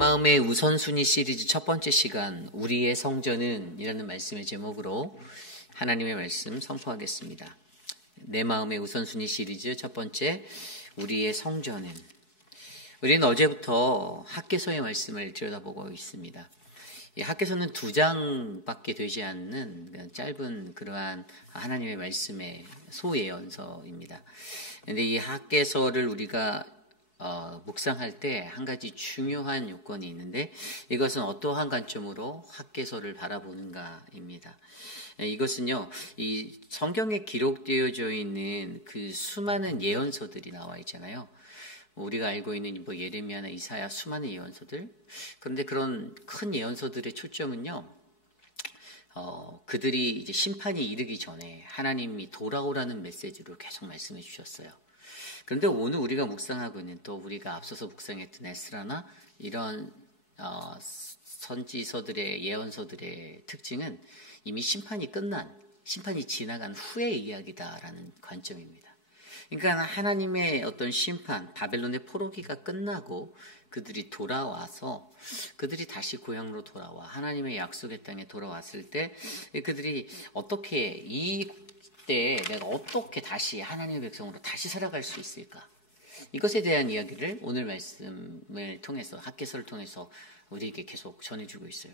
마음의 우선순위 시리즈 첫 번째 시간, 우리의 성전은 이라는 말씀의 제목으로 하나님의 말씀 선포하겠습니다. 내 마음의 우선순위 시리즈 첫 번째, 우리의 성전은. 우리는 어제부터 학개서의 말씀을 들여다보고 있습니다. 이 학개서는 2장밖에 되지 않는 짧은 그러한 하나님의 말씀의 소예언서입니다. 그런데 이 학개서를 우리가 묵상할 때 한 가지 중요한 요건이 있는데, 이것은 어떠한 관점으로 학개서를 바라보는가입니다. 이것은요, 이 성경에 기록되어져 있는 그 수많은 예언서들이 나와 있잖아요. 우리가 알고 있는 예레미야나 이사야 수많은 예언서들. 그런데 그런 큰 예언서들의 초점은요, 그들이 이제 심판이 이르기 전에 하나님이 돌아오라는 메시지로 계속 말씀해 주셨어요. 그런데 오늘 우리가 묵상하고 있는, 또 우리가 앞서서 묵상했던 에스라나 이런 선지서들의 예언서들의 특징은 이미 심판이 지나간 후의 이야기다라는 관점입니다. 그러니까 하나님의 어떤 심판, 바벨론의 포로기가 끝나고 그들이 돌아와서, 그들이 다시 고향으로 돌아와 하나님의 약속의 땅에 돌아왔을 때, 그들이 어떻게 이때 내가 어떻게 다시 하나님의 백성으로 다시 살아갈 수 있을까? 이것에 대한 이야기를 오늘 말씀을 통해서, 학개서를 통해서 우리에게 계속 전해주고 있어요.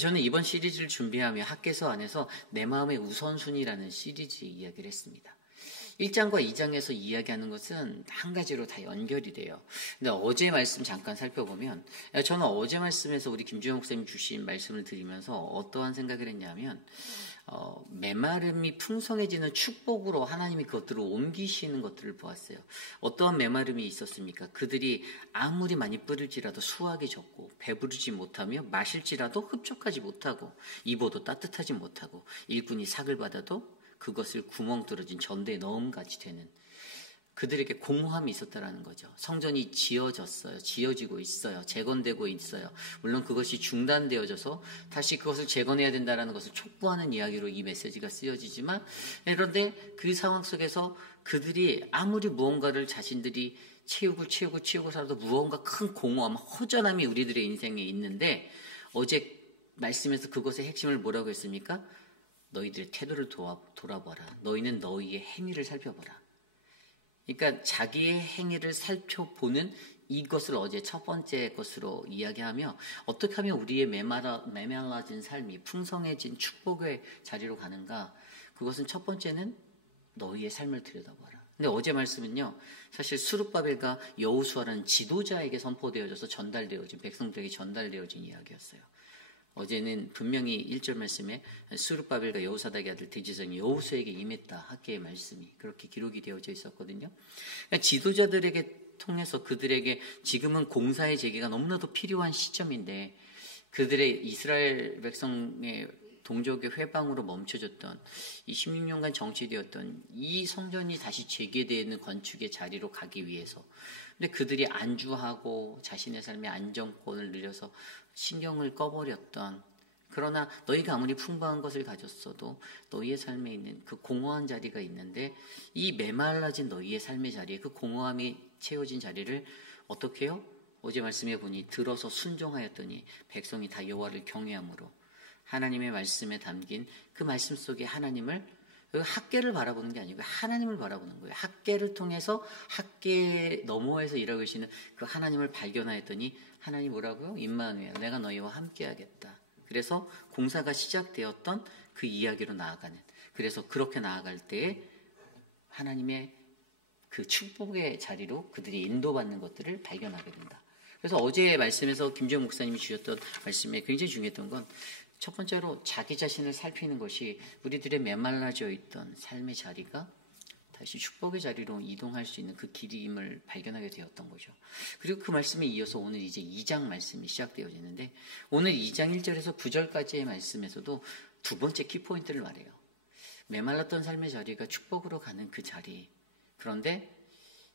저는 이번 시리즈를 준비하며 학개서 안에서 내 마음의 우선순위라는 시리즈 이야기를 했습니다. 1장과 2장에서 이야기하는 것은 한 가지로 다 연결이 돼요. 근데 어제 말씀 잠깐 살펴보면, 저는 어제 말씀에서 우리 김주영 목사님 주신 말씀을 드리면서 어떠한 생각을 했냐면, 메마름이 풍성해지는 축복으로 하나님이 그것들을 옮기시는 것들을 보았어요. 어떠한 메마름이 있었습니까? 그들이 아무리 많이 뿌릴지라도 수확이 적고, 배부르지 못하며 마실지라도 흡족하지 못하고, 입어도 따뜻하지 못하고, 일꾼이 삭을 받아도 그것을 구멍 뚫어진 전대에 넣음같이 되는, 그들에게 공허함이 있었다라는 거죠. 성전이 지어지고 있어요. 재건되고 있어요. 물론 그것이 중단되어져서 다시 그것을 재건해야 된다는 것을 촉구하는 이야기로 이 메시지가 쓰여지지만, 그런데 그 상황 속에서 그들이 아무리 무언가를 자신들이 채우고 살아도 무언가 큰 공허함, 허전함이 우리들의 인생에 있는데, 어제 말씀에서 그것의 핵심을 뭐라고 했습니까? 너희들의 태도를 돌아보라. 너희는 너희의 행위를 살펴보라. 그러니까 자기의 행위를 살펴보는 이것을 어제 첫 번째 것으로 이야기하며, 어떻게 하면 우리의 메말라진 삶이 풍성해진 축복의 자리로 가는가? 그것은 첫 번째는 너희의 삶을 들여다보라. 근데 어제 말씀은요, 사실 스룹바벨과 여호수아라는 지도자에게 선포되어져서 백성들에게 전달되어진 이야기였어요. 어제는 분명히 1절 말씀에 스룹바벨과 여호사닥의 아들 대제사장 여호수아에게 임했다, 학계의 말씀이 그렇게 기록이 되어져 있었거든요. 그러니까 지도자들에게 통해서 그들에게 지금은 공사의 재개가 너무나도 필요한 시점인데, 그들의 이스라엘 백성의 동족의 회방으로 멈춰졌던 이 16년간 정치되었던 이 성전이 다시 재개되는 건축의 자리로 가기 위해서, 근데 그들이 안주하고 자신의 삶의 안정권을 누려서 신경을 꺼버렸던, 그러나 너희가 아무리 풍부한 것을 가졌어도 너희의 삶에 있는 그 공허한 자리가 있는데, 이 메말라진 너희의 삶의 자리에 그 공허함이 채워진 자리를 어떻게 해요? 어제 말씀해 보니 들어서 순종하였더니 백성이 다 여호와를 경외함으로, 하나님의 말씀에 담긴 그 말씀 속에 하나님을, 학계를 바라보는 게 아니고 하나님을 바라보는 거예요. 학계를 통해서 학계 너머에서 일하고 계시는 그 하나님을 발견하였더니, 하나님 뭐라고요? 임마누엘, 내가 너희와 함께 하겠다. 그래서 공사가 시작되었던 그 이야기로 나아가는, 그래서 그렇게 나아갈 때에 하나님의 그 축복의 자리로 그들이 인도받는 것들을 발견하게 된다. 그래서 어제 말씀에서 김주영 목사님이 주셨던 말씀에 굉장히 중요했던 건, 첫 번째로 자기 자신을 살피는 것이 우리들의 메말라져 있던 삶의 자리가 다시 축복의 자리로 이동할 수 있는 그 길임을 발견하게 되었던 거죠. 그리고 그 말씀에 이어서 오늘 이제 2장 말씀이 시작되어지는데, 오늘 2장 1절에서 9절까지의 말씀에서도 두 번째 키포인트를 말해요. 메말랐던 삶의 자리가 축복으로 가는 그 자리. 그런데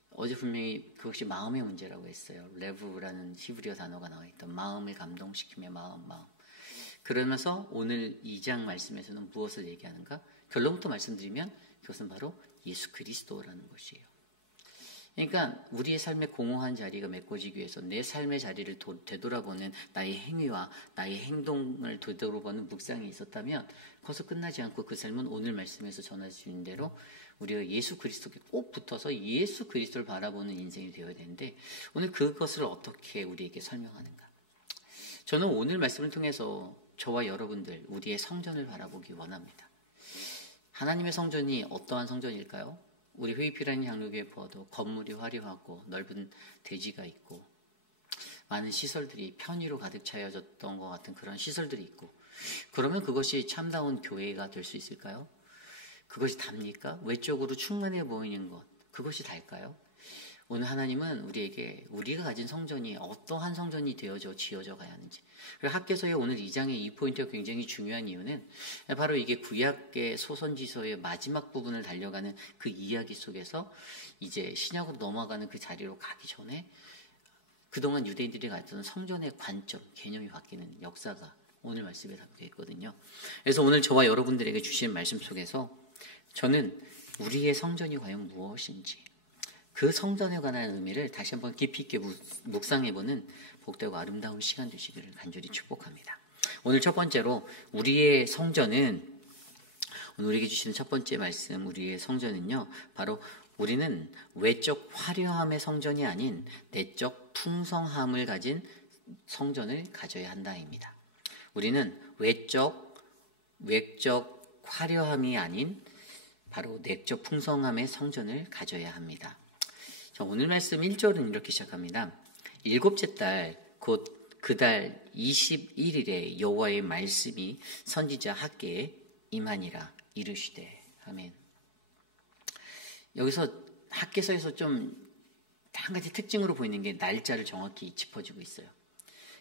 어제 분명히 그것이 마음의 문제라고 했어요. 레브라는 히브리어 단어가 나와 있던, 마음을 감동시키며 마음. 그러면서 오늘 2장 말씀에서는 무엇을 얘기하는가? 결론부터 말씀드리면 그것은 바로 예수 그리스도라는 것이에요. 그러니까 우리의 삶의 공허한 자리가 메꿔지기 위해서 내 삶의 자리를 되돌아보는 나의 행위와 나의 행동을 되돌아보는 묵상이 있었다면 거기서 끝나지 않고 그 삶은 오늘 말씀에서 전해주신 대로 우리가 예수 그리스도께 꼭 붙어서 예수 그리스도를 바라보는 인생이 되어야 되는데 오늘 그것을 어떻게 우리에게 설명하는가. 저는 오늘 말씀을 통해서 저와 여러분들 우리의 성전을 바라보기 원합니다. 하나님의 성전이 어떠한 성전일까요? 우리 회의피라는 향로교에 보아도 건물이 화려하고 넓은 대지가 있고 많은 시설들이 편의로 가득 차여졌던 것 같은 그런 시설들이 있고 그러면 그것이 참다운 교회가 될 수 있을까요? 그것이 답니까? 외적으로 충만해 보이는 것 그것이 달까요? 오늘 하나님은 우리에게 우리가 가진 성전이 어떠한 성전이 되어져 지어져 가야 하는지 학개서의 오늘 2장의 이 포인트가 굉장히 중요한 이유는 바로 이게 구약의 소선지서의 마지막 부분을 달려가는 그 이야기 속에서 이제 신약으로 넘어가는 그 자리로 가기 전에 그동안 유대인들이 가졌던 성전의 관점, 개념이 바뀌는 역사가 오늘 말씀에 담겨 있거든요. 그래서 오늘 저와 여러분들에게 주신 말씀 속에서 저는 우리의 성전이 과연 무엇인지 그 성전에 관한 의미를 다시 한번 깊이 있게 묵상해보는 복되고 아름다운 시간 되시기를 간절히 축복합니다. 오늘 첫 번째로 우리의 성전은 오늘 우리에게 주시는 첫 번째 말씀 우리의 성전은요 바로 우리는 외적 화려함의 성전이 아닌 내적 풍성함을 가진 성전을 가져야 한다입니다. 우리는 외적 화려함이 아닌 바로 내적 풍성함의 성전을 가져야 합니다. 자, 오늘 말씀 1절은 이렇게 시작합니다. 일곱째 달 곧 그 달 21일에 여호와의 말씀이 선지자 학개에 임하니라 이르시되. 아멘. 여기서 학개서에서 좀 한 가지 특징으로 보이는 게 날짜를 정확히 짚어주고 있어요.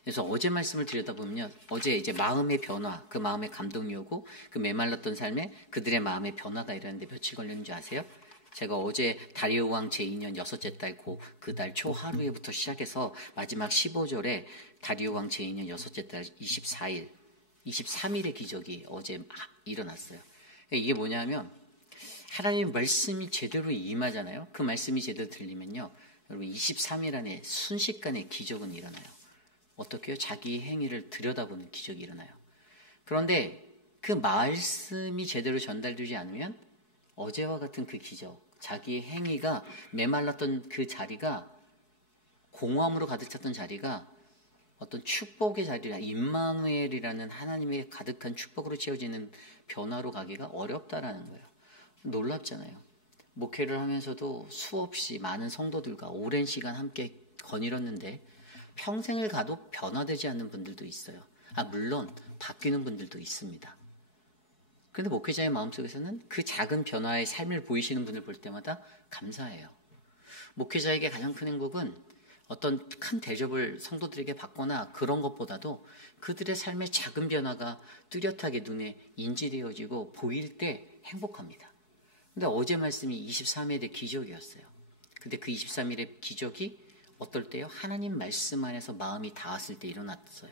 그래서 어제 말씀을 들여다보면 어제 이제 마음의 변화, 그 마음의 감동이 오고 그 메말랐던 삶에 그들의 마음의 변화가 일어났는데 며칠 걸렸는지 아세요? 제가 어제 다리오 왕 제2년 여섯째 달 그 달 초 하루에부터 시작해서 마지막 15절에 다리오 왕 제2년 여섯째 달 24일, 23일의 기적이 어제 일어났어요. 이게 뭐냐면 하나님 말씀이 제대로 임하잖아요. 그 말씀이 제대로 들리면요. 여러분 23일 안에 순식간에 기적은 일어나요. 어떻게요? 자기 행위를 들여다보는 기적이 일어나요. 그런데 그 말씀이 제대로 전달되지 않으면 어제와 같은 그 기적, 자기의 행위가 메말랐던 그 자리가 공허함으로 가득 찼던 자리가 어떤 축복의 자리라 임마누엘이라는 하나님의 가득한 축복으로 채워지는 변화로 가기가 어렵다라는 거예요. 놀랍잖아요. 목회를 하면서도 수없이 많은 성도들과 오랜 시간 함께 거닐었는데 평생을 가도 변화되지 않는 분들도 있어요. 물론 바뀌는 분들도 있습니다. 그런데 목회자의 마음속에서는 그 작은 변화의 삶을 보이시는 분을 볼 때마다 감사해요. 목회자에게 가장 큰 행복은 어떤 큰 대접을 성도들에게 받거나 그런 것보다도 그들의 삶의 작은 변화가 뚜렷하게 눈에 인지되어지고 보일 때 행복합니다. 근데 어제 말씀이 23일의 기적이었어요. 근데 그 23일의 기적이 어떨 때요? 하나님 말씀 안에서 마음이 닿았을 때 일어났어요.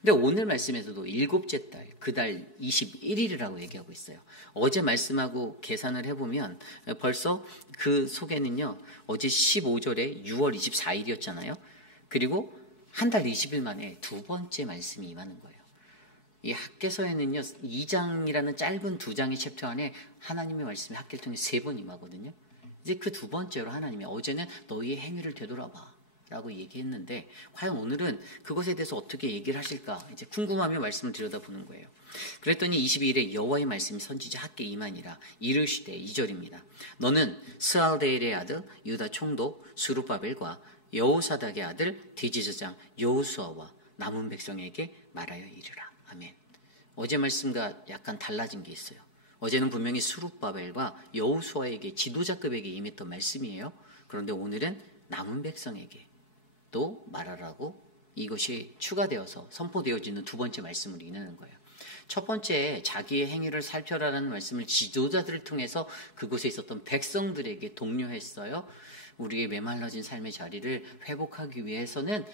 근데 오늘 말씀에서도 일곱째 달, 그 달 21일이라고 얘기하고 있어요. 어제 말씀하고 계산을 해보면 벌써 그 속에는요, 어제 15절에 6월 24일이었잖아요. 그리고 한 달 20일 만에 두 번째 말씀이 임하는 거예요. 이 학개서에는요, 2장이라는 짧은 2장의 챕터 안에 하나님의 말씀이 학개를 통해 3번 임하거든요. 이제 그 두 번째로 하나님이 어제는 너희의 행위를 되돌아봐 라고 얘기했는데 과연 오늘은 그것에 대해서 어떻게 얘기를 하실까 이제 궁금하며 말씀을 들여다보는 거예요. 그랬더니 22일에 여호와의 말씀이 선지자 학개 임하니라 이르시되 2절입니다. 너는 스알데엘의 아들 유다 총독 스룹바벨과 여호사닥의 아들 대제사장 여호수아와 남은 백성에게 말하여 이르라. 아멘. 어제 말씀과 약간 달라진 게 있어요. 어제는 분명히 스룹바벨과 여호수아에게 지도자급에게 임했던 말씀이에요. 그런데 오늘은 남은 백성에게 또 말하라고 이것이 추가되어서 선포되어지는 두 번째 말씀을 인하는 거예요. 첫 번째 자기의 행위를 살펴라라는 말씀을 지도자들을 통해서 그곳에 있었던 백성들에게 독려했어요. 우리의 메말라진 삶의 자리를 회복하기 위해서는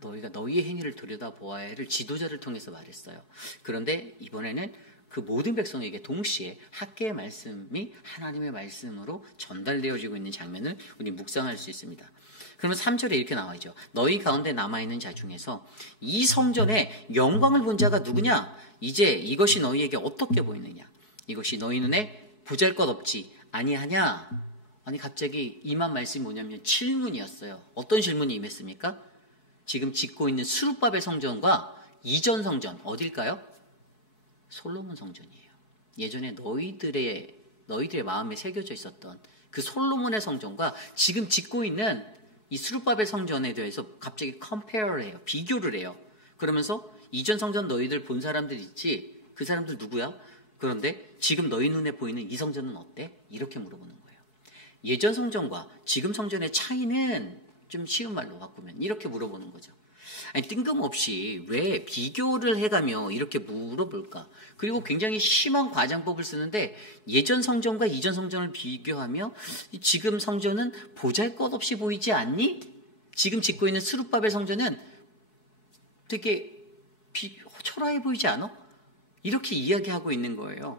너희가 너희의 행위를 들여다보아야 를 지도자를 통해서 말했어요. 그런데 이번에는 그 모든 백성에게 동시에 학계의 말씀이 하나님의 말씀으로 전달되어지고 있는 장면을 우리 묵상할 수 있습니다. 그러면 3절에 이렇게 나와 있죠. 너희 가운데 남아있는 자 중에서 이 성전의 영광을 본 자가 누구냐? 이제 이것이 너희에게 어떻게 보이느냐? 이것이 너희 눈에 보잘것없지 아니하냐? 아니 갑자기 임한 말씀이 뭐냐면 질문이었어요. 어떤 질문이 임했습니까? 지금 짓고 있는 스룹바벨 성전과 이전 성전 어딜까요? 솔로몬 성전이에요. 예전에 너희들의 마음에 새겨져 있었던 그 솔로몬의 성전과 지금 짓고 있는 이 스룹바벨 성전에 대해서 갑자기 컴페어를 해요. 비교를 해요. 그러면서 이전 성전 너희들 본 사람들 있지? 그 사람들 누구야? 그런데 지금 너희 눈에 보이는 이 성전은 어때? 이렇게 물어보는 거예요. 예전 성전과 지금 성전의 차이는 좀 쉬운 말로 바꾸면 이렇게 물어보는 거죠. 아니, 뜬금없이 왜 비교를 해가며 이렇게 물어볼까? 그리고 굉장히 심한 과장법을 쓰는데 예전 성전과 이전 성전을 비교하며 지금 성전은 보잘것없이 보이지 않니? 지금 짓고 있는 스룹바벨 성전은 되게 초라해 보이지 않아? 이렇게 이야기하고 있는 거예요.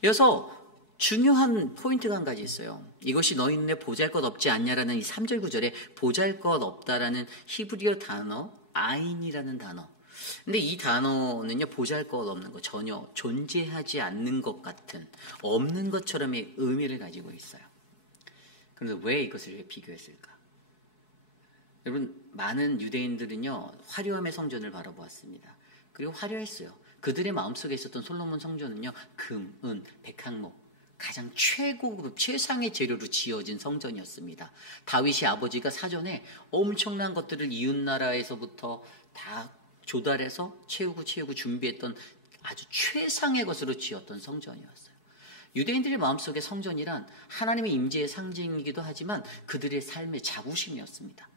그래서 중요한 포인트가 한 가지 있어요. 이것이 너희 눈에 보잘것없지 않냐라는 이 3절 9절에 보잘것없다라는 히브리어 단어 아인이라는 단어. 근데 이 단어는요, 보잘것없는 것, 전혀 존재하지 않는 것 같은, 없는 것처럼의 의미를 가지고 있어요. 그런데 왜 이것을 비교했을까? 여러분, 많은 유대인들은요, 화려함의 성전을 바라보았습니다. 그리고 화려했어요. 그들의 마음속에 있었던 솔로몬 성전은요, 금, 은, 백항목, 가장 최고급, 최상의 재료로 지어진 성전이었습니다. 다윗이 아버지가 사전에 엄청난 것들을 이웃나라에서부터 다 조달해서 채우고 준비했던 아주 최상의 것으로 지었던 성전이었어요. 유대인들의 마음속에 성전이란 하나님의 임재의 상징이기도 하지만 그들의 삶의 자부심이었습니다.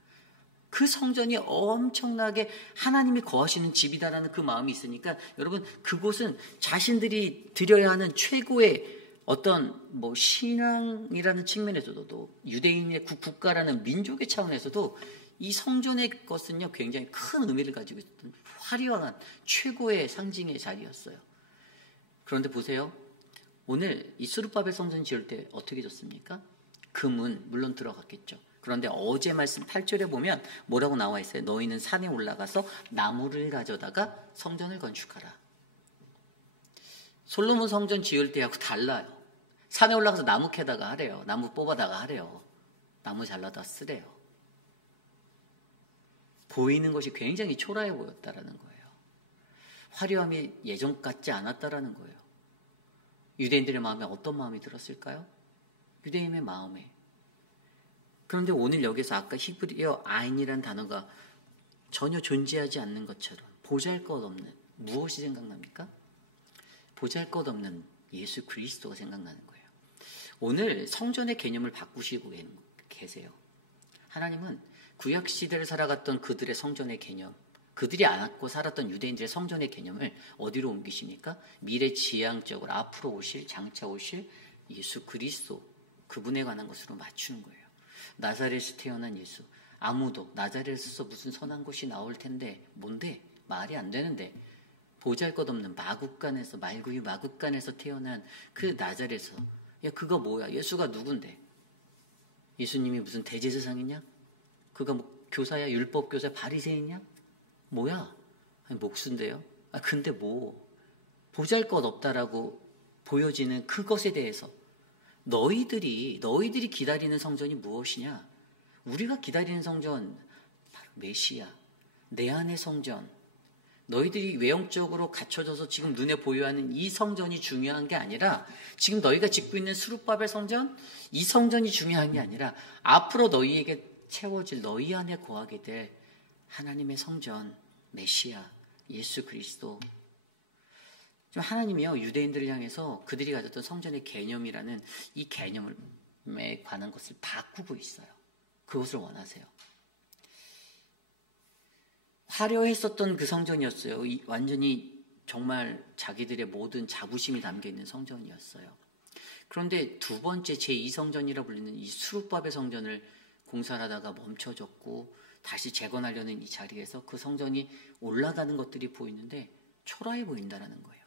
그 성전이 엄청나게 하나님이 거하시는 집이다라는 그 마음이 있으니까 여러분 그곳은 자신들이 드려야 하는 최고의 어떤 신앙이라는 측면에서도 유대인의 국가라는 민족의 차원에서도 이 성전의 것은요 굉장히 큰 의미를 가지고 있었던 화려한 최고의 상징의 자리였어요. 그런데 보세요. 오늘 이 스룹바벨 성전 지을 때 어떻게 졌습니까? 금은 물론 들어갔겠죠. 그런데 어제 말씀 8절에 보면 뭐라고 나와 있어요? 너희는 산에 올라가서 나무를 가져다가 성전을 건축하라. 솔로몬 성전 지을 때하고 달라요. 산에 올라가서 나무 캐다가 하래요. 나무 뽑아다가 하래요. 나무 잘라다 쓰래요. 보이는 것이 굉장히 초라해 보였다라는 거예요. 화려함이 예전 같지 않았다라는 거예요. 유대인들의 마음에 어떤 마음이 들었을까요? 유대인의 마음에. 그런데 오늘 여기서 아까 히브리어 아인이라는 단어가 전혀 존재하지 않는 것처럼 보잘것없는 무엇이 생각납니까? 보잘것없는 예수 그리스도가 생각나는 거예요. 오늘 성전의 개념을 바꾸시고 계세요. 하나님은 구약시대를 살아갔던 그들의 성전의 개념, 그들이 안고 살았던 유대인들의 성전의 개념을 어디로 옮기십니까? 미래지향적으로 앞으로 오실, 장차 오실 예수 그리스도, 그분에 관한 것으로 맞추는 거예요. 나사렛에서 태어난 예수, 아무도 나사렛에서 무슨 선한 것이 나올 텐데 뭔데? 말이 안 되는데 보잘것없는 마국간에서 말구유 마국간에서 태어난 그 나사렛에서 야 그거 뭐야? 예수가 누군데? 예수님이 무슨 대제사장이냐? 그가 뭐 교사야? 율법교사 바리새인이냐? 뭐야? 아니 목수인데요. 근데 뭐 보잘것없다라고 보여지는 그것에 대해서 너희들이 기다리는 성전이 무엇이냐? 우리가 기다리는 성전 바로 메시아, 내 안의 성전. 너희들이 외형적으로 갖춰져서 지금 눈에 보여하는 이 성전이 중요한 게 아니라 지금 너희가 짓고 있는 스룹바벨 성전, 이 성전이 중요한 게 아니라 앞으로 너희에게 채워질 너희 안에 거하게 될 하나님의 성전, 메시아, 예수 그리스도. 좀 하나님이요 유대인들을 향해서 그들이 가졌던 성전의 개념이라는 이 개념에 관한 것을 바꾸고 있어요. 그것을 원하세요. 화려했었던 그 성전이었어요. 완전히 정말 자기들의 모든 자부심이 담겨있는 성전이었어요. 그런데 두 번째 제2성전이라 불리는 이 스룹바벨 성전을 공사를 하다가 멈춰졌고 다시 재건하려는 이 자리에서 그 성전이 올라가는 것들이 보이는데 초라해 보인다는 거예요.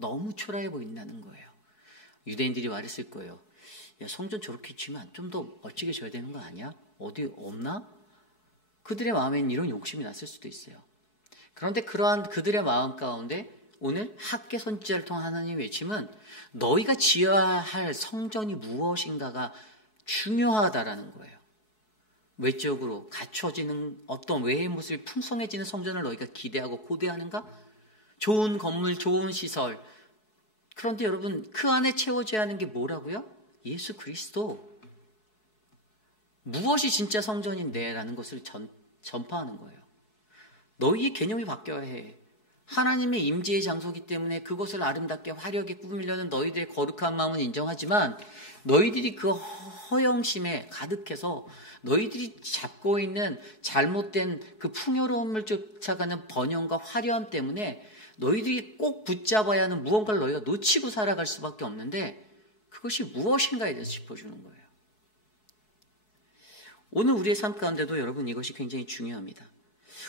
너무 초라해 보인다는 거예요. 유대인들이 말했을 거예요. 야, 성전 저렇게 지면 좀 더 멋지게 져야 되는 거 아니야? 어디 없나? 그들의 마음엔 이런 욕심이 났을 수도 있어요. 그런데 그러한 그들의 마음 가운데 오늘 학개 선지자를 통한 하나님의 외침은 너희가 지어야 할 성전이 무엇인가가 중요하다라는 거예요. 외적으로 갖춰지는 어떤 외의 모습이 풍성해지는 성전을 너희가 기대하고 고대하는가? 좋은 건물, 좋은 시설. 그런데 여러분 그 안에 채워져야 하는 게 뭐라고요? 예수 그리스도. 무엇이 진짜 성전인데 라는 것을 전파하는 거예요. 너희의 개념이 바뀌어야 해. 하나님의 임재의 장소이기 때문에 그것을 아름답게 화려하게 꾸미려는 너희들의 거룩한 마음은 인정하지만 너희들이 그 허영심에 가득해서 너희들이 잡고 있는 잘못된 그 풍요로움을 쫓아가는 번영과 화려함 때문에 너희들이 꼭 붙잡아야 하는 무언가를 너희가 놓치고 살아갈 수밖에 없는데 그것이 무엇인가에 대해서 짚어주는 거예요. 오늘 우리의 삶 가운데도 여러분 이것이 굉장히 중요합니다.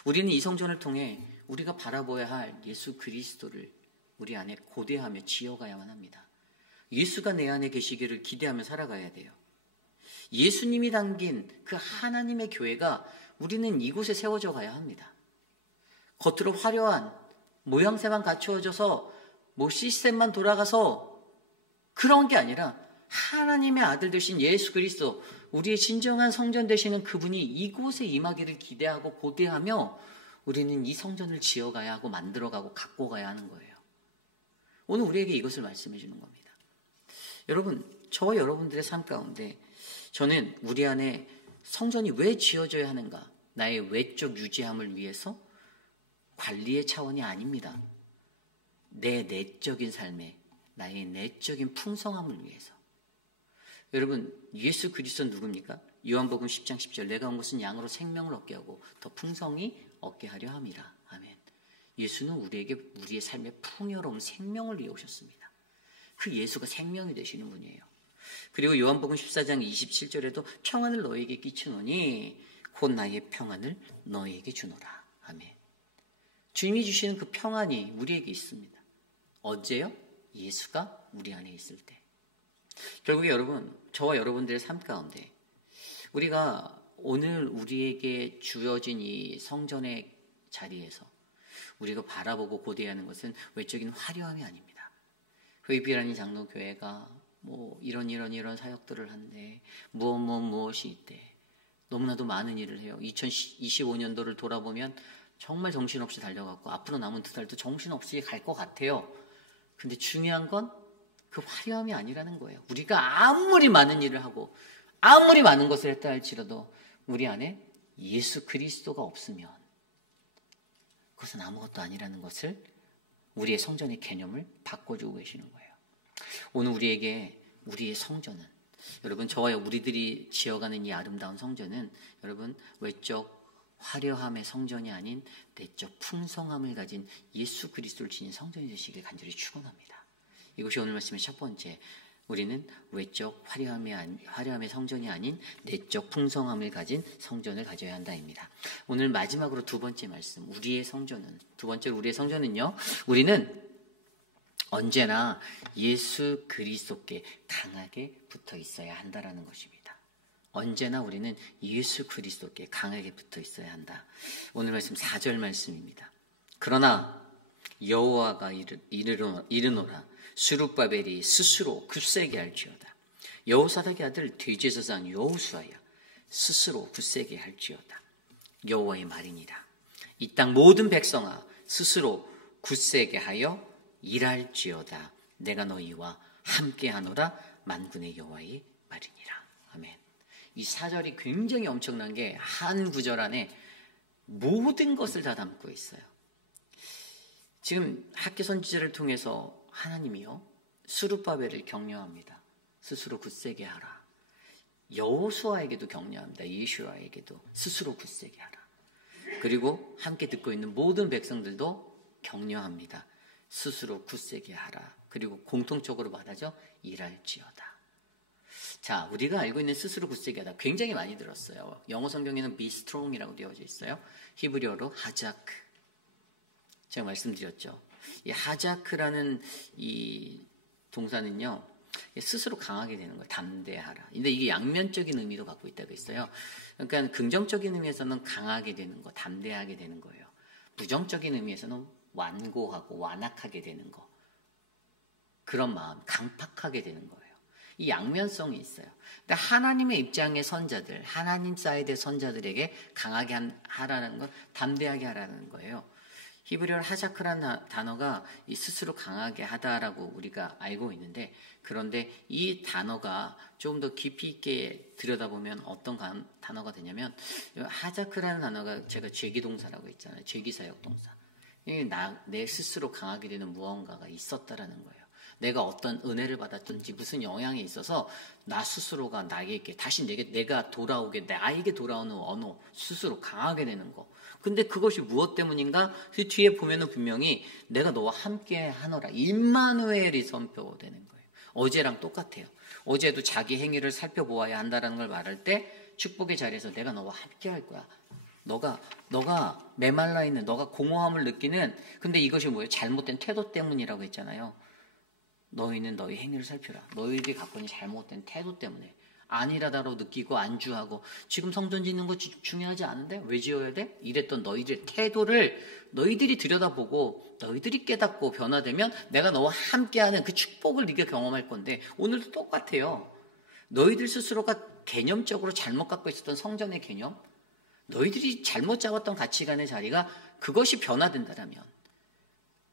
우리는 이 성전을 통해 우리가 바라보아야 할 예수 그리스도를 우리 안에 고대하며 지어가야만 합니다. 예수가 내 안에 계시기를 기대하며 살아가야 돼요. 예수님이 담긴 그 하나님의 교회가 우리는 이곳에 세워져 가야 합니다. 겉으로 화려한 모양새만 갖추어져서 뭐 시스템만 돌아가서 그런 게 아니라 하나님의 아들 되신 예수 그리스도, 우리의 진정한 성전 되시는 그분이 이곳에 임하기를 기대하고 고대하며 우리는 이 성전을 지어가야 하고 만들어가고 갖고 가야 하는 거예요. 오늘 우리에게 이것을 말씀해 주는 겁니다. 여러분, 저와 여러분들의 삶 가운데 저는 우리 안에 성전이 왜 지어져야 하는가? 나의 외적 유지함을 위해서 관리의 차원이 아닙니다. 내 내적인 삶에 나의 내적인 풍성함을 위해서. 여러분, 예수 그리스도는 누굽니까? 요한복음 10장 10절 내가 온 것은 양으로 생명을 얻게 하고 더 풍성히 얻게 하려 함이라. 아멘. 예수는 우리에게 우리의 삶의 풍요로운 생명을 위해 오셨습니다. 그 예수가 생명이 되시는 분이에요. 그리고 요한복음 14장 27절에도 평안을 너희에게 끼치노니 곧 나의 평안을 너희에게 주노라. 아멘. 주님이 주시는 그 평안이 우리에게 있습니다. 언제요? 예수가 우리 안에 있을 때. 결국에 여러분, 저와 여러분들의 삶 가운데 우리가 오늘 우리에게 주어진 이 성전의 자리에서 우리가 바라보고 고대하는 것은 외적인 화려함이 아닙니다. 회비라는 장로교회가 뭐 이런 사역들을 한데 무엇이 있대. 너무나도 많은 일을 해요. 2025년도를 돌아보면 정말 정신없이 달려갔고 앞으로 남은 2달도 정신없이 갈 것 같아요. 근데 중요한 건 그 화려함이 아니라는 거예요. 우리가 아무리 많은 일을 하고 아무리 많은 것을 했다 할지라도 우리 안에 예수 그리스도가 없으면 그것은 아무것도 아니라는 것을 우리의 성전의 개념을 바꿔주고 계시는 거예요. 오늘 우리에게 우리의 성전은, 여러분 저와 우리들이 지어가는 이 아름다운 성전은 여러분 외적 화려함의 성전이 아닌 내적 풍성함을 가진 예수 그리스도를 지닌 성전이 되시길 간절히 축원합니다. 이것이 오늘 말씀의 첫 번째, 우리는 외적 화려함의 성전이 아닌 내적 풍성함을 가진 성전을 가져야 한다입니다. 오늘 마지막으로 두 번째 말씀, 우리의 성전은요, 우리는 언제나 예수 그리스도께 강하게 붙어 있어야 한다라는 것입니다. 언제나 우리는 예수 그리스도께 강하게 붙어 있어야 한다. 오늘 말씀 4절 말씀입니다. 그러나 여호와가 이르노라 스룹바벨이 스스로 굳세게 할지어다. 여호사닥의 아들 대제사장 여호수아야 스스로 굳세게 할지어다. 여호와의 말이니라. 이 땅 모든 백성아 스스로 굳세게 하여 일할지어다. 내가 너희와 함께하노라. 만군의 여호와의 말이니라. 아멘. 이 4절이 굉장히 엄청난 게 한 구절 안에 모든 것을 다 담고 있어요. 지금 학개 선지자를 통해서 하나님이요 스룹바벨을 격려합니다. 스스로 굳세게 하라. 여호수아에게도 격려합니다. 예슈아에게도 스스로 굳세게 하라. 그리고 함께 듣고 있는 모든 백성들도 격려합니다. 스스로 굳세게 하라. 그리고 공통적으로 말하죠. 일할지어다. 자, 우리가 알고 있는 스스로 굳세게 하다 굉장히 많이 들었어요. 영어 성경에는 be strong이라고 되어져 있어요. 히브리어로 하자크. 제가 말씀드렸죠. 이 하자크라는 이 동사는요, 스스로 강하게 되는 거예요. 담대하라. 근데 이게 양면적인 의미도 갖고 있다고 했어요. 그러니까 긍정적인 의미에서는 강하게 되는 거, 담대하게 되는 거예요. 부정적인 의미에서는 완고하고 완악하게 되는 거. 그런 마음, 강팍하게 되는 거예요. 이 양면성이 있어요. 근데 하나님의 입장의 선자들, 하나님 사이드의 선자들에게 강하게 하라는 건 담대하게 하라는 거예요. 히브리어로 하자크라는 단어가 이 스스로 강하게 하다라고 우리가 알고 있는데, 그런데 이 단어가 조금 더 깊이 있게 들여다보면 어떤 단어가 되냐면, 하자크라는 단어가 제가 죄기동사라고 했잖아요. 죄기사역 동사. 내 스스로 강하게 되는 무언가가 있었다라는 거예요. 내가 어떤 은혜를 받았든지 무슨 영향이 있어서 나 스스로가 나에게 다시 내가 돌아오게, 나에게 돌아오는 언어 스스로 강하게 되는 거. 근데 그것이 무엇 때문인가? 그 뒤에 보면은 분명히 내가 너와 함께 하노라. 임마누엘이 선포되는 거예요. 어제랑 똑같아요. 어제도 자기 행위를 살펴보아야 한다는 걸 말할 때 축복의 자리에서 내가 너와 함께 할 거야. 너가 메말라 있는, 너가 공허함을 느끼는, 근데 이것이 뭐예요? 잘못된 태도 때문이라고 했잖아요. 너희는 너희 행위를 살펴라. 너희에게 갖고 있는 잘못된 태도 때문에 아니라다로 느끼고 안주하고, 지금 성전 짓는 거 중요하지 않은데 왜 지어야 돼? 이랬던 너희들의 태도를 너희들이 들여다보고 너희들이 깨닫고 변화되면 내가 너와 함께하는 그 축복을 네가 경험할 건데, 오늘도 똑같아요. 너희들 스스로가 개념적으로 잘못 갖고 있었던 성전의 개념, 너희들이 잘못 잡았던 가치관의 자리가 그것이 변화된다면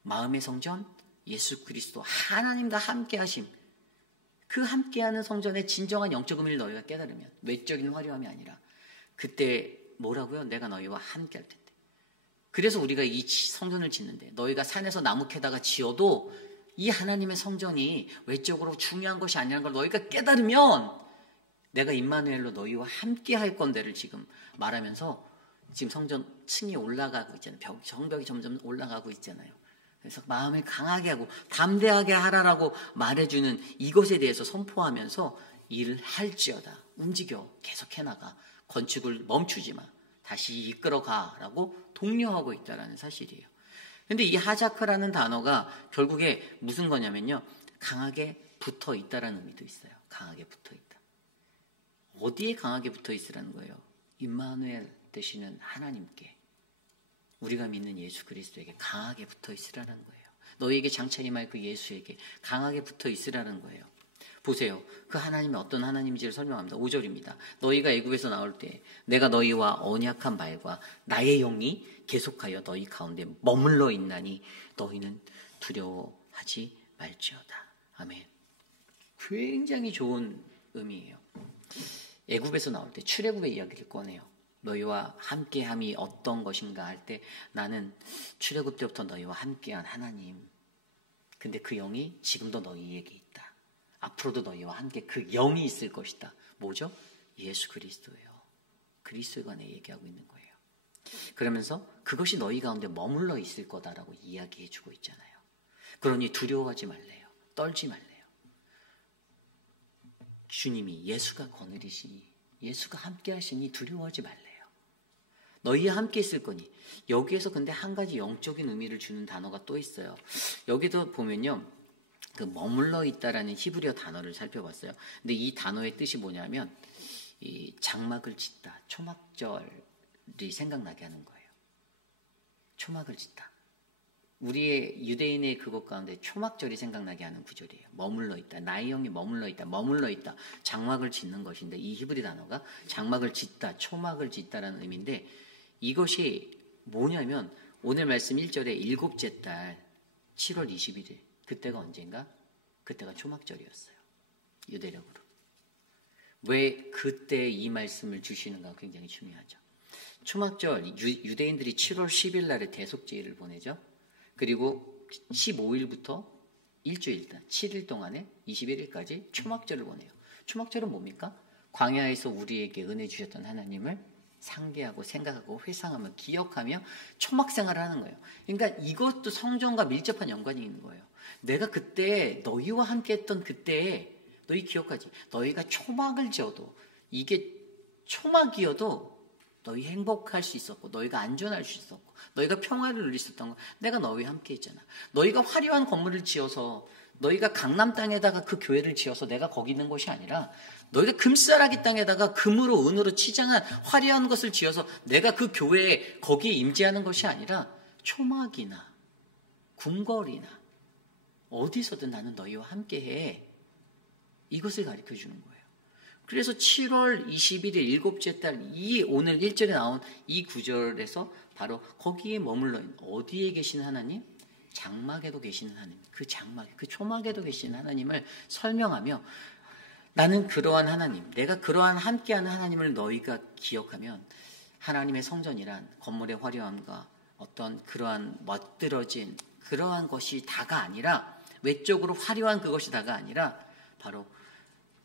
마음의 성전, 예수 그리스도 하나님과 함께하심, 그 함께하는 성전의 진정한 영적 의미를 너희가 깨달으면, 외적인 화려함이 아니라, 그때 뭐라고요? 내가 너희와 함께할 텐데. 그래서 우리가 이 성전을 짓는데, 너희가 산에서 나무 캐다가 지어도 이 하나님의 성전이 외적으로 중요한 것이 아니라는 걸 너희가 깨달으면 내가 임마누엘로 너희와 함께할 건데를 지금 말하면서, 지금 성전 층이 올라가고 있잖아요. 성벽이 점점 올라가고 있잖아요. 그래서 마음을 강하게 하고 담대하게 하라라고 말해주는 이것에 대해서 선포하면서 일을 할지어다. 움직여. 계속 해나가. 건축을 멈추지 마. 다시 이끌어가라고 독려하고 있다는 사실이에요. 그런데 이 하자크라는 단어가 결국에 무슨 거냐면요, 강하게 붙어 있다라는 의미도 있어요. 강하게 붙어 있다. 어디에 강하게 붙어 있으라는 거예요? 임마누엘 되시는 하나님께, 우리가 믿는 예수 그리스도에게 강하게 붙어 있으라는 거예요. 너희에게 장차 임할 그 예수에게 강하게 붙어 있으라는 거예요. 보세요. 그 하나님이 어떤 하나님인지를 설명합니다. 5절입니다. 너희가 애굽에서 나올 때 내가 너희와 언약한 말과 나의 영이 계속하여 너희 가운데 머물러 있나니 너희는 두려워하지 말지어다. 아멘. 굉장히 좋은 의미예요. 애굽에서 나올 때 출애굽의 이야기를 꺼내요. 너희와 함께함이 어떤 것인가 할 때, 나는 출애굽 때부터 너희와 함께한 하나님. 근데 그 영이 지금도 너희에게 있다. 앞으로도 너희와 함께 그 영이 있을 것이다. 뭐죠? 예수 그리스도예요. 그리스도가 내 얘기하고 있는 거예요. 그러면서 그것이 너희 가운데 머물러 있을 거다라고 이야기해 주고 있잖아요. 그러니 두려워하지 말래요. 떨지 말래요. 주님이, 예수가 거느리시니, 예수가 함께 하시니 두려워하지 말래요. 너희와 함께 있을 거니. 여기에서 근데 한 가지 영적인 의미를 주는 단어가 또 있어요. 여기도 보면요, 그 머물러 있다라는 히브리어 단어를 살펴봤어요. 근데 이 단어의 뜻이 뭐냐면, 이 장막을 짓다, 초막절이 생각나게 하는 거예요. 초막을 짓다. 우리의 유대인의 그것 가운데 초막절이 생각나게 하는 구절이에요. 머물러 있다. 나의 영이 머물러 있다. 머물러 있다. 장막을 짓는 것인데, 이 히브리 단어가 장막을 짓다, 초막을 짓다라는 의미인데, 이것이 뭐냐면 오늘 말씀 1절에 일곱째 달 7월 21일, 그때가 언젠가? 그때가 초막절이었어요. 유대력으로. 왜 그때 이 말씀을 주시는가 굉장히 중요하죠. 초막절, 유대인들이 7월 10일 날에 대속제일을 보내죠. 그리고 15일부터 일주일, 7일 동안에 21일까지 초막절을 보내요. 초막절은 뭡니까? 광야에서 우리에게 은혜 주셨던 하나님을 상기하고 생각하고 회상하며 기억하며 초막 생활을 하는 거예요. 그러니까 이것도 성전과 밀접한 연관이 있는 거예요. 내가 그때 너희와 함께 했던 그때에 너희 기억하지? 너희가 초막을 지어도, 이게 초막이어도 너희 행복할 수 있었고 너희가 안전할 수 있었고 너희가 평화를 누릴 수 있었던 거 내가 너희와 함께 했잖아. 너희가 화려한 건물을 지어서 너희가 강남 땅에다가 그 교회를 지어서 내가 거기 있는 것이 아니라 너희가 금싸라기 땅에다가 금으로 은으로 치장한 화려한 것을 지어서 내가 그 교회에 거기에 임재하는 것이 아니라 초막이나 궁궐이나 어디서든 나는 너희와 함께해. 이것을 가르쳐 주는 거예요. 그래서 7월 21일 일곱째 달 이 오늘 1절에 나온 이 구절에서 바로 거기에 머물러 있는 어디에 계신 하나님? 장막에도 계시는 하나님. 그 장막, 그 초막에도 계신 하나님을 설명하며 나는 그러한 하나님, 내가 그러한 함께하는 하나님을 너희가 기억하면 하나님의 성전이란 건물의 화려함과 어떤 그러한 멋들어진 그러한 것이 다가 아니라 외적으로 화려한 그것이 다가 아니라 바로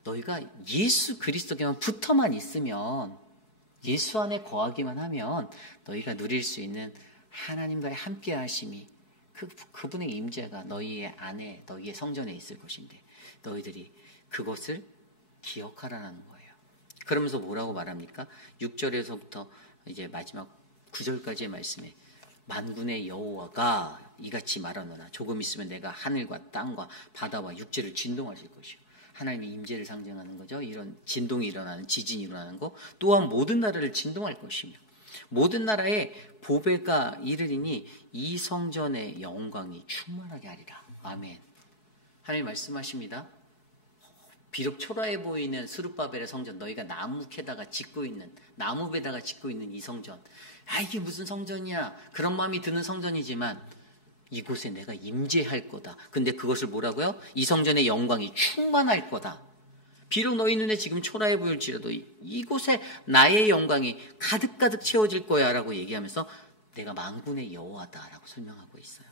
너희가 예수 그리스도께만 붙어만 있으면 예수 안에 거하기만 하면 너희가 누릴 수 있는 하나님과의 함께 하심이 그분의 임재가 너희의 안에 너희의 성전에 있을 것인데 너희들이 그것을 기억하라는 거예요. 그러면서 뭐라고 말합니까? 6절에서부터 이제 마지막 9절까지의 말씀에 만군의 여호와가 이같이 말하노라. 조금 있으면 내가 하늘과 땅과 바다와 육지를 진동하실 것이요. 하나님의 임재를 상징하는 거죠. 이런 진동이 일어나는 지진이 일어나는 거 또한 모든 나라를 진동할 것이며 모든 나라에 보배가 이르리니 이 성전의 영광이 충만하게 하리라. 아멘. 하나님 말씀하십니다. 비록 초라해 보이는 스룹바벨의 성전 너희가 나무에다가 짓고 있는 나무배다가 짓고 있는 이 성전 이게 무슨 성전이야 그런 마음이 드는 성전이지만 이곳에 내가 임재할 거다. 근데 그것을 뭐라고요? 이 성전의 영광이 충만할 거다. 비록 너희 눈에 지금 초라해 보일지라도 이곳에 나의 영광이 가득가득 채워질 거야 라고 얘기하면서 내가 만군의 여호와다라고 설명하고 있어요.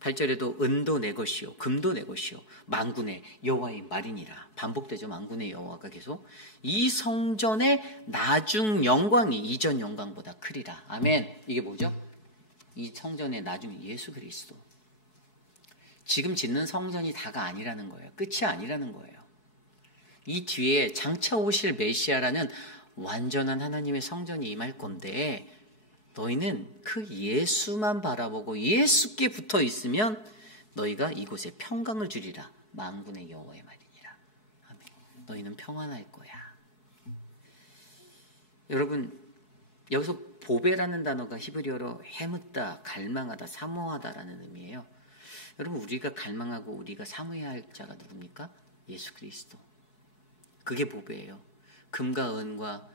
8절에도 은도 내 것이요 금도 내 것이요 만군의 여호와의 말이니라. 반복되죠. 만군의 여호와가 계속 이 성전의 나중 영광이 이전 영광보다 크리라. 아멘. 이게 뭐죠? 이 성전의 나중 예수 그리스도. 지금 짓는 성전이 다가 아니라는 거예요. 끝이 아니라는 거예요. 이 뒤에 장차 오실 메시아라는 완전한 하나님의 성전이 임할 건데 너희는 그 예수만 바라보고 예수께 붙어 있으면 너희가 이곳에 평강을 주리라. 만군의 여호와의 말이니라. 아멘. 너희는 평안할 거야. 여러분 여기서 보배라는 단어가 히브리어로 해묻다, 갈망하다, 사모하다라는 의미예요. 여러분 우리가 갈망하고 우리가 사모해야 할 자가 누굽니까? 예수 그리스도. 그게 보배예요. 금과 은과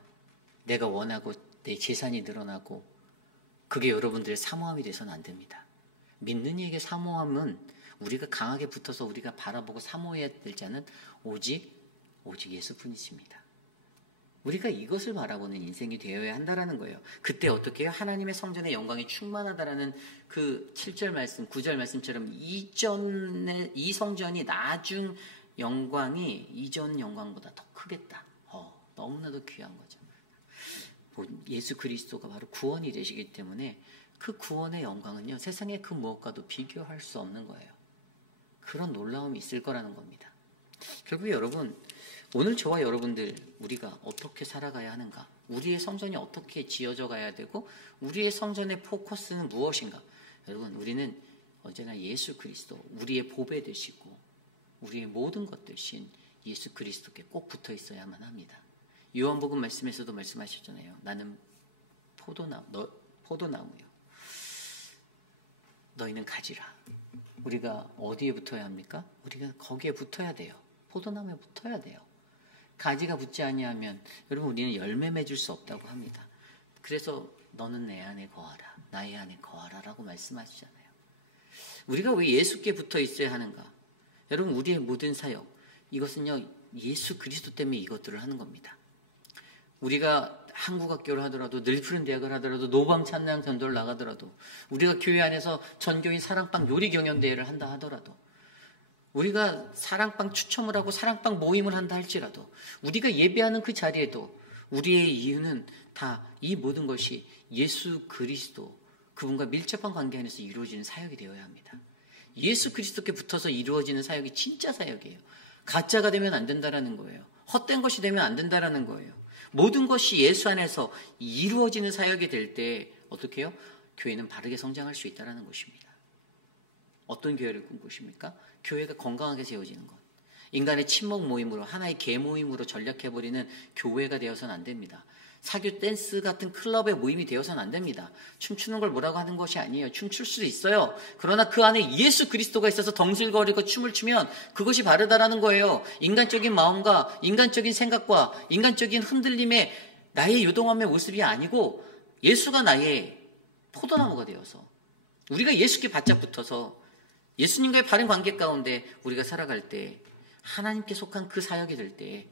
내가 원하고 내 재산이 늘어나고 그게 여러분들의 사모함이 돼서는 안 됩니다. 믿는 이에게 사모함은 우리가 강하게 붙어서 우리가 바라보고 사모해야 될 자는 오직 예수뿐이십니다. 우리가 이것을 바라보는 인생이 되어야 한다라는 거예요. 그때 어떻게 해요? 하나님의 성전의 영광이 충만하다라는 그 7절 말씀, 9절 말씀처럼 이 성전이 나중 영광이 이전 영광보다 더 크겠다. 너무나도 귀한 거죠. 예수 그리스도가 바로 구원이 되시기 때문에 그 구원의 영광은요, 세상의 그 무엇과도 비교할 수 없는 거예요. 그런 놀라움이 있을 거라는 겁니다. 결국 여러분, 오늘 저와 여러분들 우리가 어떻게 살아가야 하는가? 우리의 성전이 어떻게 지어져 가야 되고 우리의 성전의 포커스는 무엇인가? 여러분 우리는 언제나 예수 그리스도 우리의 보배 되시고 우리의 모든 것 되신 예수 그리스도께 꼭 붙어 있어야만 합니다. 요한복음 말씀에서도 말씀하셨잖아요. 나는 포도나무요. 너희는 가지라. 우리가 어디에 붙어야 합니까? 우리가 거기에 붙어야 돼요. 포도나무에 붙어야 돼요. 가지가 붙지 아니하면 여러분 우리는 열매 맺을 수 없다고 합니다. 그래서 너는 내 안에 거하라, 나의 안에 거하라라고 말씀하시잖아요. 우리가 왜 예수께 붙어 있어야 하는가? 여러분 우리의 모든 사역 이것은요 예수 그리스도 때문에 이것들을 하는 겁니다. 우리가 한국학교를 하더라도 늘푸른 대학을 하더라도 노방 찬양 전도를 나가더라도 우리가 교회 안에서 전교인 사랑방 요리 경연대회를 한다 하더라도 우리가 사랑방 추첨을 하고 사랑방 모임을 한다 할지라도 우리가 예배하는 그 자리에도 우리의 이유는 다 이 모든 것이 예수 그리스도 그분과 밀접한 관계 안에서 이루어지는 사역이 되어야 합니다. 예수 그리스도께 붙어서 이루어지는 사역이 진짜 사역이에요. 가짜가 되면 안 된다라는 거예요. 헛된 것이 되면 안 된다라는 거예요. 모든 것이 예수 안에서 이루어지는 사역이 될 때 어떻게 해요? 교회는 바르게 성장할 수 있다는 것입니다. 어떤 교회를 꿈꾸십니까? 교회가 건강하게 세워지는 것. 인간의 친목 모임으로 하나의 개 모임으로 전락해버리는 교회가 되어서는 안 됩니다. 사교 댄스 같은 클럽의 모임이 되어서는 안 됩니다. 춤추는 걸 뭐라고 하는 것이 아니에요. 춤출 수도 있어요. 그러나 그 안에 예수 그리스도가 있어서 덩실거리고 춤을 추면 그것이 바르다라는 거예요. 인간적인 마음과 인간적인 생각과 인간적인 흔들림에 나의 요동함의 모습이 아니고 예수가 나의 포도나무가 되어서 우리가 예수께 바짝 붙어서 예수님과의 바른 관계 가운데 우리가 살아갈 때 하나님께 속한 그 사역이 될 때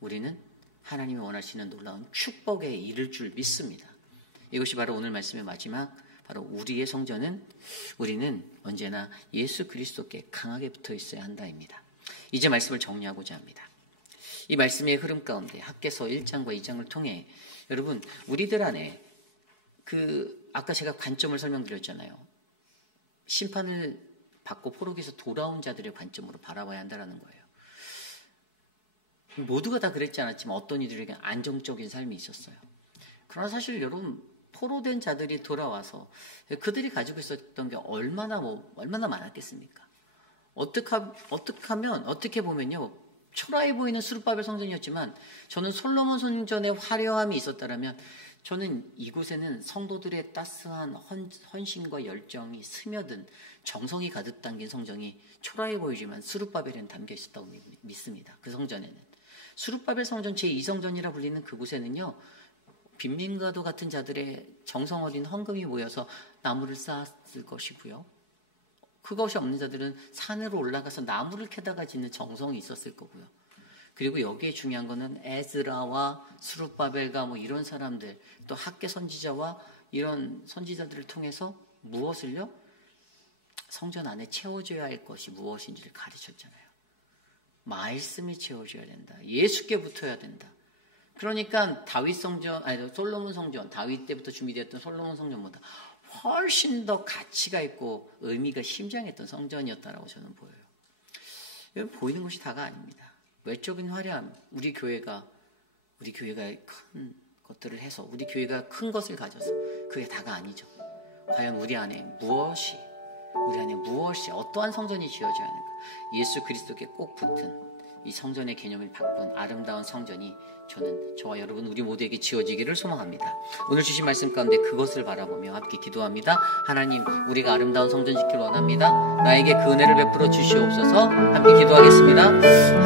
우리는 하나님이 원하시는 놀라운 축복에 이를 줄 믿습니다. 이것이 바로 오늘 말씀의 마지막, 바로 우리의 성전은 우리는 언제나 예수 그리스도께 강하게 붙어 있어야 한다입니다. 이제 말씀을 정리하고자 합니다. 이 말씀의 흐름 가운데 학개서 1장과 2장을 통해 여러분 우리들 안에 아까 제가 관점을 설명드렸잖아요. 심판을 받고 포로기에서 돌아온 자들의 관점으로 바라봐야 한다는 거예요. 모두가 다 그랬지 않았지만 어떤 이들에게 안정적인 삶이 있었어요. 그러나 사실 여러분 포로된 자들이 돌아와서 그들이 가지고 있었던 게 얼마나 많았겠습니까? 어떻게 보면요 초라해 보이는 스룹바벨 성전이었지만 저는 솔로몬 성전의 화려함이 있었다면 저는 이곳에는 성도들의 따스한 헌신과 열정이 스며든 정성이 가득 담긴 성전이 초라해 보이지만 스룹바벨에는 담겨 있었다고 믿습니다. 그 성전에는. 스룹바벨 성전 제2성전이라 불리는 그곳에는요. 빈민가도 같은 자들의 정성 어린 헌금이 모여서 나무를 쌓았을 것이고요. 그것이 없는 자들은 산으로 올라가서 나무를 캐다가 짓는 정성이 있었을 거고요. 그리고 여기에 중요한 거는 에즈라와 스룹바벨과 이런 사람들 또 학개 선지자와 이런 선지자들을 통해서 무엇을요? 성전 안에 채워져야 할 것이 무엇인지를 가르쳤잖아요. 말씀이 채워져야 된다. 예수께 붙어야 된다. 그러니까 솔로몬 성전, 다윗 때부터 준비되었던 솔로몬 성전보다 훨씬 더 가치가 있고 의미가 심장했던 성전이었다라고 저는 보여요. 여기 보이는 것이 다가 아닙니다. 외적인 화려함, 우리 교회가 큰 것들을 해서 우리 교회가 큰 것을 가져서 그게 다가 아니죠. 과연 우리 안에 무엇이 어떠한 성전이 지어져야 하는가? 예수 그리스도께 꼭 붙은 이 성전의 개념을 바꾼 아름다운 성전이 저와 여러분 우리 모두에게 지어지기를 소망합니다. 오늘 주신 말씀 가운데 그것을 바라보며 함께 기도합니다. 하나님, 우리가 아름다운 성전 짓기를 원합니다. 나에게 그 은혜를 베풀어 주시옵소서. 함께 기도하겠습니다.